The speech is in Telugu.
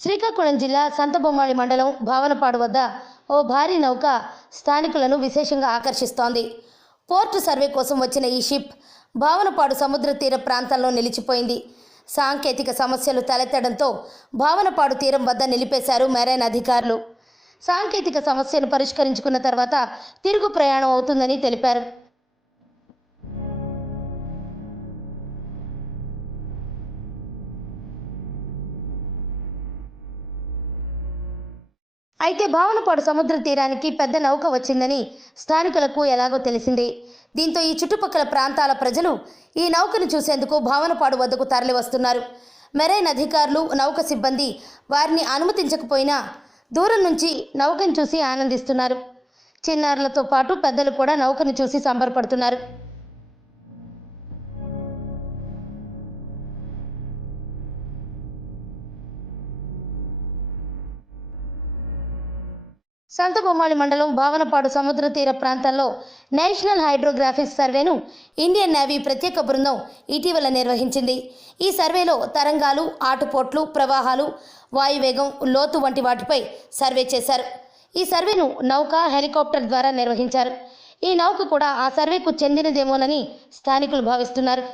శ్రీకాకుళం జిల్లా సంతబొమ్మాళి మండలం భావనపాడు వద్ద ఓ భారీ నౌక స్థానికులను విశేషంగా ఆకర్షిస్తోంది. పోర్టు సర్వే కోసం వచ్చిన ఈ షిప్ భావనపాడు సముద్ర తీర ప్రాంతంలో నిలిచిపోయింది. సాంకేతిక సమస్యలు తలెత్తడంతో భావనపాడు తీరం వద్ద నిలిపేశారు మెరైన్ అధికారులు. సాంకేతిక సమస్యను పరిష్కరించుకున్న తర్వాత తిరుగు ప్రయాణం అవుతుందని తెలిపారు. అయితే భావనపాడు సముద్ర తీరానికి పెద్ద నౌక వచ్చిందని స్థానికులకు ఎలాగో తెలిసింది. దీంతో ఈ చుట్టుపక్కల ప్రాంతాల ప్రజలు ఈ నౌకను చూసేందుకు భావనపాడు వద్దకు తరలి వస్తున్నారు. మెరైన్ అధికారులు, నౌక సిబ్బంది వారిని అనుమతించకపోయినా దూరం నుంచి నౌకను చూసి ఆనందిస్తున్నారు. చిన్నారులతో పాటు పెద్దలు కూడా నౌకను చూసి సంబరపడుతున్నారు. సంతబొమ్మాళి మండలం భావనపాడు సముద్ర తీర ప్రాంతంలో నేషనల్ హైడ్రోగ్రాఫిక్ సర్వేను ఇండియన్ నేవీ ప్రత్యేక బృందం ఇటీవల నిర్వహించింది. ఈ సర్వేలో తరంగాలు, ఆటుపోట్లు, ప్రవాహాలు, వాయువేగం, లోతు వంటి వాటిపై సర్వే చేశారు. ఈ సర్వేను నౌక, హెలికాప్టర్ ద్వారా నిర్వహించారు. ఈ నౌక కూడా ఆ సర్వేకు చెందినదేమోనని స్థానికులు భావిస్తున్నారు.